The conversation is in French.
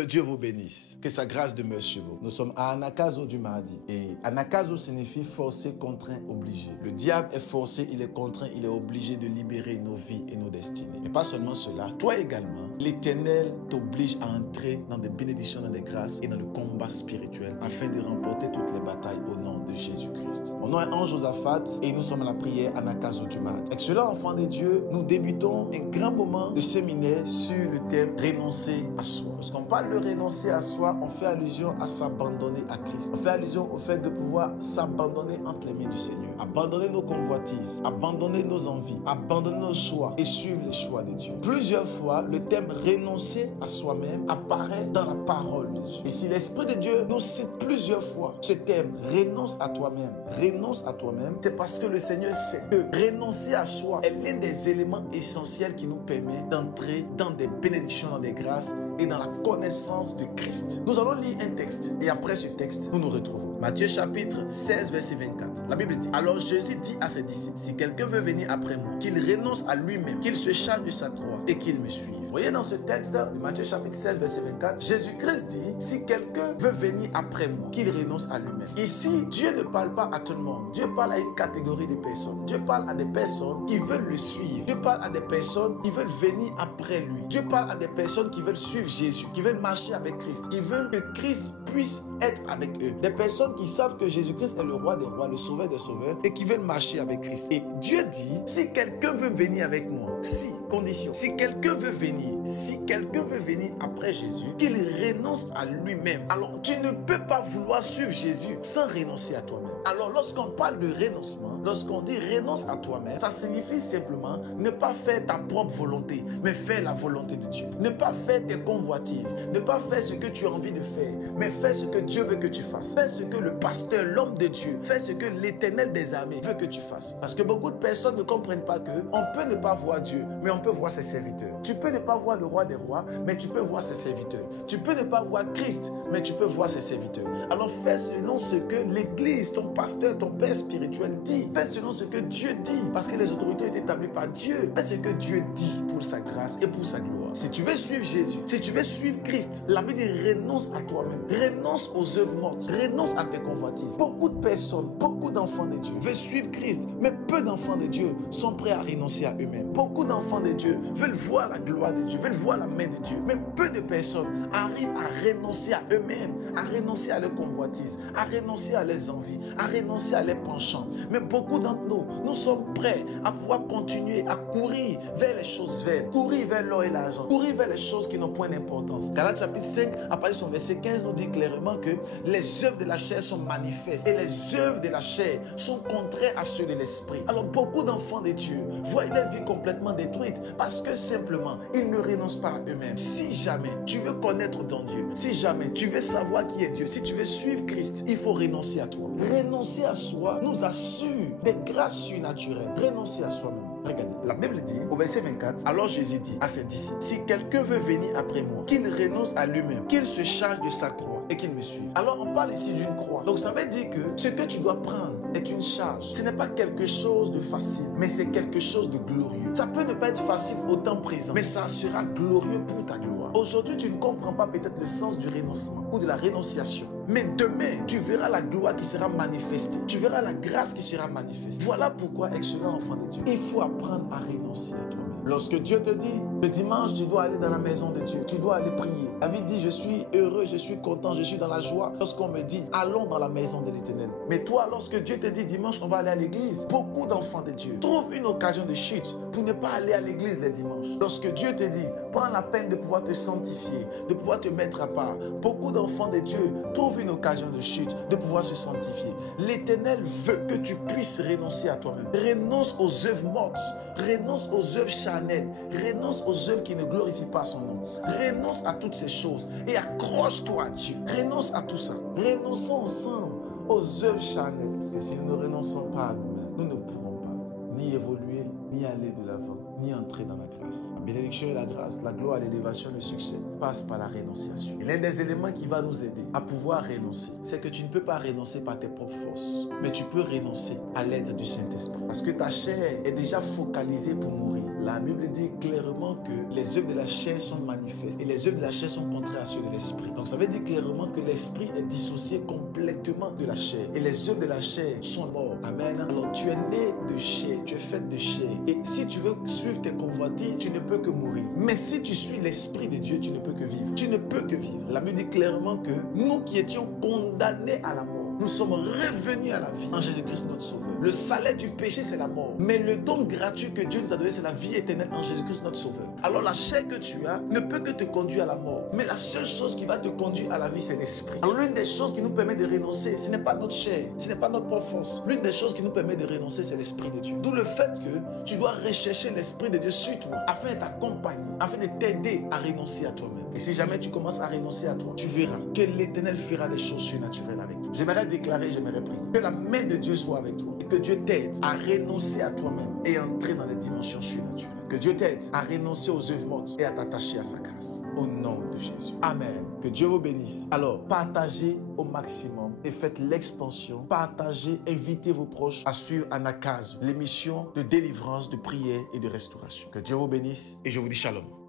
Que Dieu vous bénisse. Que sa grâce demeure sur vous. Nous sommes à Anagkazo du mardi. Et Anagkazo signifie forcé, contraint, obligé. Le diable est forcé, il est contraint, il est obligé de libérer nos vies et nos destinées. Mais pas seulement cela, toi également, l'Éternel t'oblige à entrer dans des bénédictions, dans des grâces et dans le combat spirituel afin de remporter toutes les batailles au nom de Jésus-Christ. Mon nom est Ange Josaphat et nous sommes à la prière Anagkazo du mardi. Excellent enfant de Dieu, nous débutons un grand moment de séminaire sur le thème renoncer à soi. Lorsqu'on parle de renoncer à soi, on fait allusion à s'abandonner à Christ. On fait allusion au fait de pouvoir s'abandonner entre les mains du Seigneur. Abandonner nos convoitises, abandonner nos envies, abandonner nos choix et suivre les choix de Dieu. Plusieurs fois, le thème renoncer à soi-même apparaît dans la parole de Dieu. Et si l'Esprit de Dieu nous cite plusieurs fois ce thème, renonce à toi-même, c'est parce que le Seigneur sait que renoncer à soi est l'un des éléments essentiels qui nous permet d'entrer dans des bénédictions, dans des grâces et dans la connaissance de Christ. Nous allons lire un texte et après ce texte, nous nous retrouvons. Matthieu chapitre 16, verset 24. La Bible dit: alors Jésus dit à ses disciples, si quelqu'un veut venir après moi, qu'il renonce à lui-même, qu'il se charge de sa croix et qu'il me suive. Vous voyez dans ce texte de Matthieu chapitre 16, verset 24, Jésus-Christ dit, si quelqu'un veut venir après moi, qu'il renonce à lui-même. Ici, Dieu ne parle pas à tout le monde. Dieu parle à une catégorie de personnes. Dieu parle à des personnes qui veulent le suivre. Dieu parle à des personnes qui veulent venir après lui. Dieu parle à des personnes qui veulent suivre Jésus, qui veulent marcher avec Christ. Ils veulent que Christ puisse être avec eux. Des personnes qui savent que Jésus-Christ est le roi des rois, le sauveur des sauveurs et qui veulent marcher avec Christ. Et Dieu dit, si quelqu'un veut venir avec moi, condition, si quelqu'un veut venir après Jésus, qu'il renonce à lui-même. Alors, tu ne peux pas vouloir suivre Jésus sans renoncer à toi-même. Alors, lorsqu'on parle de renoncement, lorsqu'on dit renonce à toi-même, ça signifie simplement ne pas faire ta propre volonté, mais faire la volonté de Dieu. Ne pas faire tes convoitises, ne pas faire ce que tu as envie de faire, mais faire ce que Dieu veut que tu fasses. Faire ce que le pasteur, l'homme de Dieu, faire ce que l'Éternel des armées veut que tu fasses. Parce que beaucoup de personnes ne comprennent pas que on peut ne pas voir Dieu, mais on peut voir ses serviteurs. Tu peux ne pas voir le roi des rois, mais tu peux voir ses serviteurs. Tu peux ne pas voir Christ, mais tu peux voir ses serviteurs. Alors fais selon ce que l'Église, ton pasteur, ton père spirituel dit. Fais selon ce que Dieu dit, parce que les autorités sont établies par Dieu. Fais ce que Dieu dit pour sa grâce et pour sa gloire. Si tu veux suivre Jésus, si tu veux suivre Christ, la Bible dit renonce à toi-même, renonce aux œuvres mortes, renonce à tes convoitises. Beaucoup de personnes, beaucoup d'enfants de Dieu veulent suivre Christ, mais peu d'enfants de Dieu sont prêts à renoncer à eux-mêmes. Beaucoup d'enfants de Dieu veulent voir la gloire de Dieu, veulent voir la main de Dieu, mais peu de personnes arrivent à renoncer à eux-mêmes, à renoncer à leurs convoitises, à renoncer à leurs envies, à renoncer à leurs penchants. Mais beaucoup d'entre nous, nous sommes prêts à pouvoir continuer à courir vers les choses vaines, courir vers l'or et l'argent, courir vers les choses qui n'ont point d'importance. Galates chapitre 5, à partir de son verset 15, nous dit clairement que les œuvres de la chair sont manifestes et les œuvres de la chair sont contraires à ceux de l'esprit. Alors beaucoup d'enfants de Dieu voient leur vie complètement détruite parce que simplement ils ne renoncent pas à eux-mêmes. Si jamais tu veux connaître ton Dieu, si jamais tu veux savoir qui est Dieu, si tu veux suivre Christ, il faut renoncer à toi. Renoncer à soi nous assure des grâces surnaturelles. Renoncer à soi-même. Regardez, la Bible dit au verset 24, alors Jésus dit à ses disciples, si quelqu'un veut venir après moi, qu'il renonce à lui-même, qu'il se charge de sa croix et qu'il me suive. Alors on parle ici d'une croix. Donc ça veut dire que ce que tu dois prendre est une charge. Ce n'est pas quelque chose de facile, mais c'est quelque chose de glorieux. Ça peut ne pas être facile au temps présent, mais ça sera glorieux pour ta gloire. Aujourd'hui, tu ne comprends pas peut-être le sens du renoncement ou de la rénonciation. Mais demain, tu verras la gloire qui sera manifestée. Tu verras la grâce qui sera manifestée. Voilà pourquoi, excellent enfant de Dieu, il faut apprendre à renoncer à toi-même. Lorsque Dieu te dit, le dimanche, tu dois aller dans la maison de Dieu. Tu dois aller prier. David dit, je suis heureux, je suis content, je suis dans la joie. Lorsqu'on me dit, allons dans la maison de l'Éternel. Mais toi, lorsque Dieu te dit, dimanche, on va aller à l'église, beaucoup d'enfants de Dieu trouvent une occasion de chute pour ne pas aller à l'église les dimanches. Lorsque Dieu te dit, prends la peine de pouvoir te sanctifier, de pouvoir te mettre à part. Beaucoup d'enfants de Dieu trouvent une occasion de chute, de pouvoir se sanctifier. L'Éternel veut que tu puisses renoncer à toi-même. Renonce aux œuvres mortes, renonce aux œuvres charnelles, renonce aux œuvres qui ne glorifient pas son nom. Renonce à toutes ces choses et accroche-toi à Dieu. Renonce à tout ça. Renonçons ensemble aux œuvres charnelles. Parce que si nous ne renonçons pas à nous-mêmes, nous ne pourrons pas ni évoluer, ni aller de l'avant, ni entrer dans la grâce. La bénédiction et la grâce, la gloire, l'élévation, le succès passent par la rénonciation. Et l'un des éléments qui va nous aider à pouvoir renoncer, c'est que tu ne peux pas renoncer par tes propres forces, mais tu peux renoncer à l'aide du Saint-Esprit. Parce que ta chair est déjà focalisée pour mourir. La Bible dit clairement que les œuvres de la chair sont manifestes et les œuvres de la chair sont contraires à ceux de l'esprit. Donc ça veut dire clairement que l'esprit est dissocié complètement de la chair et les œuvres de la chair sont mortes. Amen. Alors tu es né de chair, tu es fait de chair. Et si tu veux suivre tes convoitises, tu ne peux que mourir. Mais si tu suis l'esprit de Dieu, tu ne peux que vivre. Tu ne peux que vivre. La Bible dit clairement que nous qui étions condamnés à la mort, nous sommes revenus à la vie en Jésus-Christ notre Sauveur. Le salaire du péché, c'est la mort. Mais le don gratuit que Dieu nous a donné, c'est la vie éternelle en Jésus-Christ notre Sauveur. Alors la chair que tu as ne peut que te conduire à la mort. Mais la seule chose qui va te conduire à la vie, c'est l'esprit. Alors l'une des choses qui nous permet de renoncer, ce n'est pas notre chair, ce n'est pas notre propre force. L'une des choses qui nous permet de renoncer, c'est l'esprit de Dieu. D'où le fait que tu dois rechercher l'esprit de Dieu sur toi, afin de t'accompagner, afin de t'aider à renoncer à toi-même. Et si jamais tu commences à renoncer à toi, tu verras que l'Éternel fera des choses surnaturelles avec toi. J'aimerais déclarer, j'aimerais prier que la main de Dieu soit avec toi et que Dieu t'aide à renoncer à toi-même et entrer dans les dimensions surnaturelles. Que Dieu t'aide à renoncer aux œuvres mortes et à t'attacher à sa grâce. Au nom de Jésus. Amen. Que Dieu vous bénisse. Alors, partagez au maximum et faites l'expansion. Partagez, invitez vos proches à suivre Anakazo, l'émission de délivrance, de prière et de restauration. Que Dieu vous bénisse et je vous dis shalom.